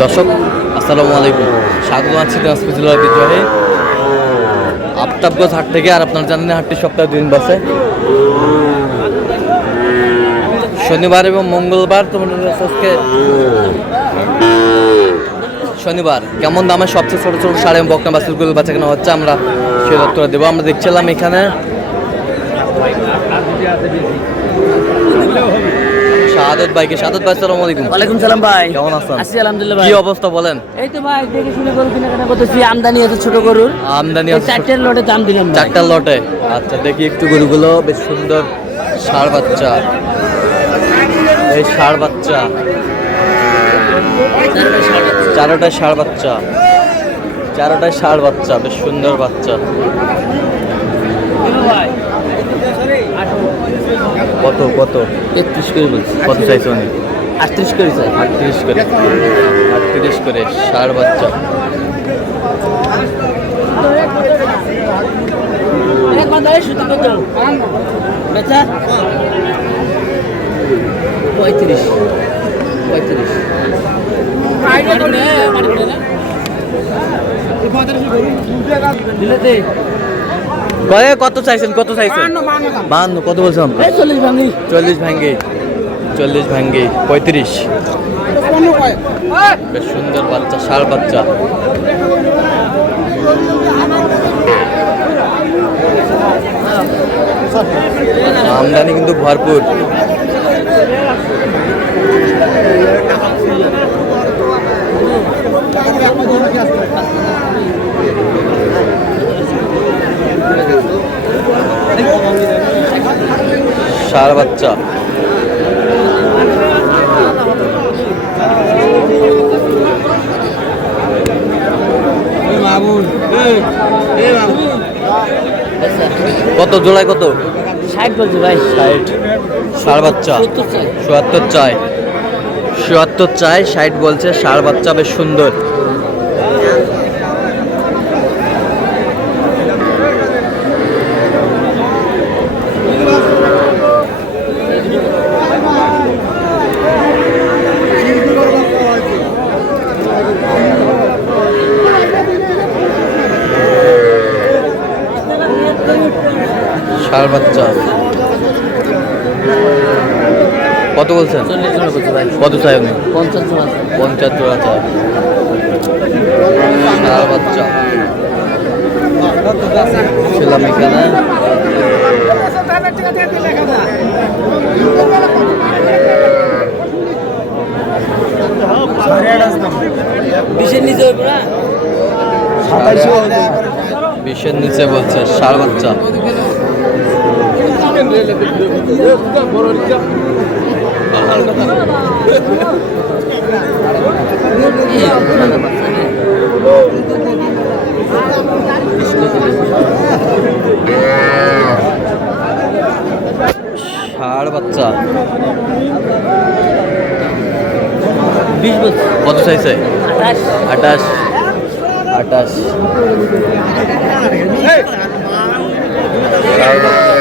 দর্শক আসসালামু আলাইকুম, স্বাগত আছি দিনাজপুর জেলার বিজয়ে আফতাবগঞ্জ হাট থেকে। আর আপনারা জানেন হাটটি সপ্তাহে 2 দিন বসে, শনিবার এবং মঙ্গলবার। তোমাদের আজকে শনিবার কেমন দামে সবচেয়ে ছোটো ছোটো সাড়ে বকনা বাছুরগুলো বাচ্চা কেনা হচ্ছে, আমরা সেই তথ্যটা দেবো। আমরা দেখছিলাম এখানে শাহাদত ভাইকে। শাহাদত ভাই আসসালামু আলাইকুম। ওয়ালাইকুম সালাম ভাই, কেমন আছেন? আছি আলহামদুলিল্লাহ ভাই। কি অবস্থা বলেন? এই তো ভাই দেখে শুনে গরু কেনাকাটা করতেছি। আমদানি আছে ছোট গরুর, আমদানি আছে 4টের লটে দাম দিলাম ভাই। 4টা লটে। আচ্ছা দেখি একটু গরুগুলো, বেশ সুন্দর ষাঁড় বাচ্চা। এই ষাঁড় বাচ্চা, 4টায় ষাঁড় বাচ্চা, 4টায় ষাঁড় বাচ্চা, বেশ সুন্দর বাচ্চা। কত কত? 33 করে বলছি। কত চাইছো অনেক? 38 করে স্যার। 38 করে, 38 করে ষাঁড় বাচ্চা। বেচা 35 দিলেতে কত চাইছেন? কত চাইছেন? 52। কত বলছেন? 40 ভাঙি। 40 ভাঙ্গি, 40 ভাঙ্গি, 35। বেশ সুন্দর বাচ্চা, ষাঁড় বাচ্চা। আমদানি কিন্তু ভরপুর। ষাঁড় বাচ্চা, কত জোড়ায়? কত? 60 বলছি ভাই। 60। ষাঁড় বাচ্চা 70 চাই। 77 চাই, 60 বলছে। ষাঁড় বাচ্চা বেশ সুন্দর। ষাঁড় বাচ্চা কত বলছেন? 40 জোড়া বলছি ভাই। কত চাই আপনি? 50 জোড়া। 50 জোড়া চাই। ষাঁড় বাচ্চা ছিলাম এখানে। বিশের নিচে হইব না? 20-এর নিচে বলছে। ষাঁড় বাচ্চা ষাঁড় বাচ্চা 20 বলছি। কত চাইছে? 28। 28। ষাঁড় বাচ্চা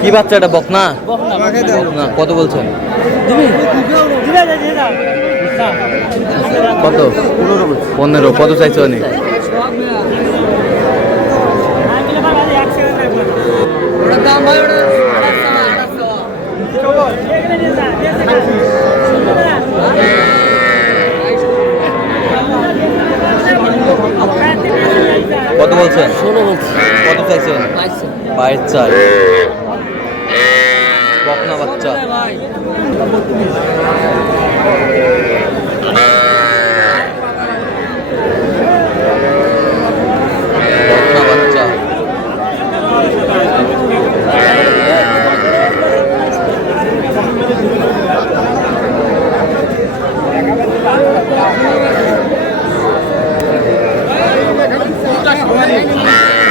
কি বাচ্চা? এটা বকনা? বকনা। কত বলছেন? কত? 15। কত চাইছো অনেক? কত বলছেন? 16 বলছি। কত চাইছেন? 22 চাই। বকনা বাচ্চা বকনা বাচ্চা।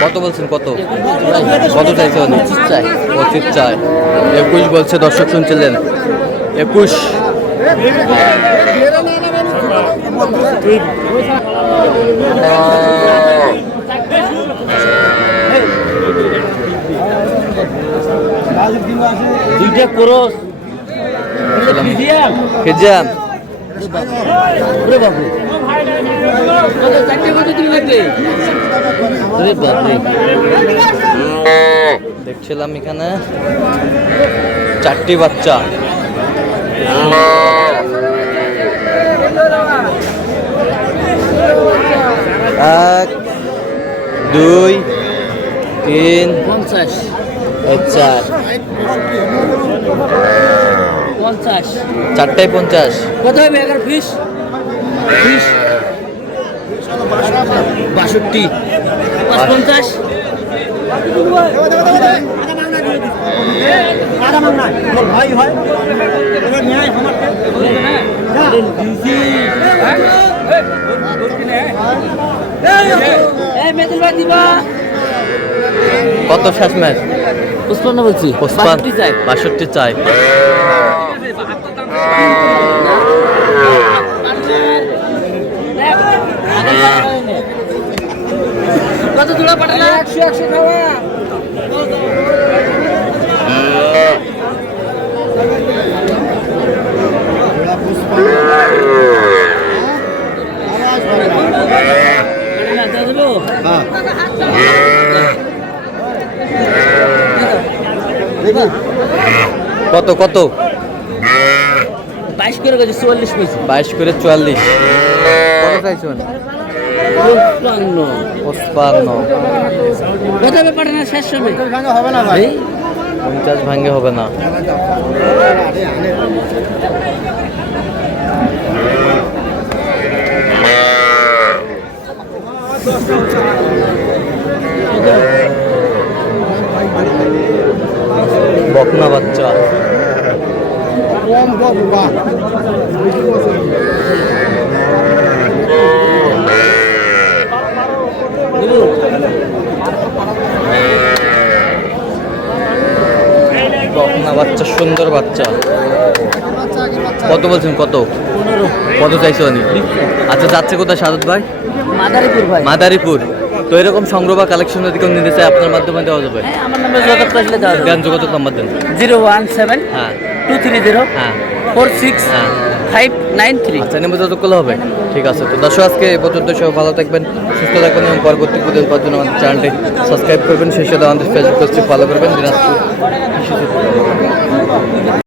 কত বলছেন? কত? কত চাইছে উনি? 25 চাই। 25 চাই। 21 বলছে, দর্শক শুনছিলেন। 21। দুইটা ক্রস। ফিজিয়ান ওরে বাবু কত চারটে কত দিন লাগবে? ওরে বাপরে দেখছিলাম এখানে 4টি বাচ্চা। এক, দুই, তিন, 50 চার। 50 4টায় 50। কত হবে এগার ফিস? ফিস 62 50 কত শেষ ম্যাচ? 55 বলছি 55 চাই। 62 চাই। কত দূরে পাঠালা? 100 খাওয়া। কত কত? 22 করে গেছে 44 পয়সা। 22 করে 44। কত চাইছেন? 55 55। কত হবে পাঠানা? শেষ হবে হবে না ভাই। 50 ভাঙে হবে না। বকনা বাচ্চা। বকনা বাচ্চা, সুন্দর বাচ্চা। কত বলছেন? কত 15 কত চাইছে উনি? আচ্ছা, যাচ্ছে কোথায় সাদত ভাই? মাদারীপুর ভাই। মাদারীপুর। তো এরকম সংগ্রহ বা কালেকশন যদি কেউ নিতে চায় আপনার মাধ্যমে দেওয়া যাবে? হ্যাঁ, আমার নাম্বার যোগাযোগ করলে দেওয়া যাবে। জ্ঞান যোগাযোগ নাম্বার দেন। 017 হ্যাঁ 230 হ্যাঁ 46 হ্যাঁ। 593। আচ্ছা, নেমে যোগাযোগ করলে হবে। ঠিক আছে। তো দর্শক, আজকে এ পর্যন্ত। সব ভালো থাকবেন, সুস্থ থাকবেন এবং পরবর্তী ভিডিও পাওয়ার জন্য আমাদের চ্যানেলটি সাবস্ক্রাইব করবেন। সেই সাথে আমাদের ফেসবুক পেজটি ফলো করবেন। দিনাজপুর।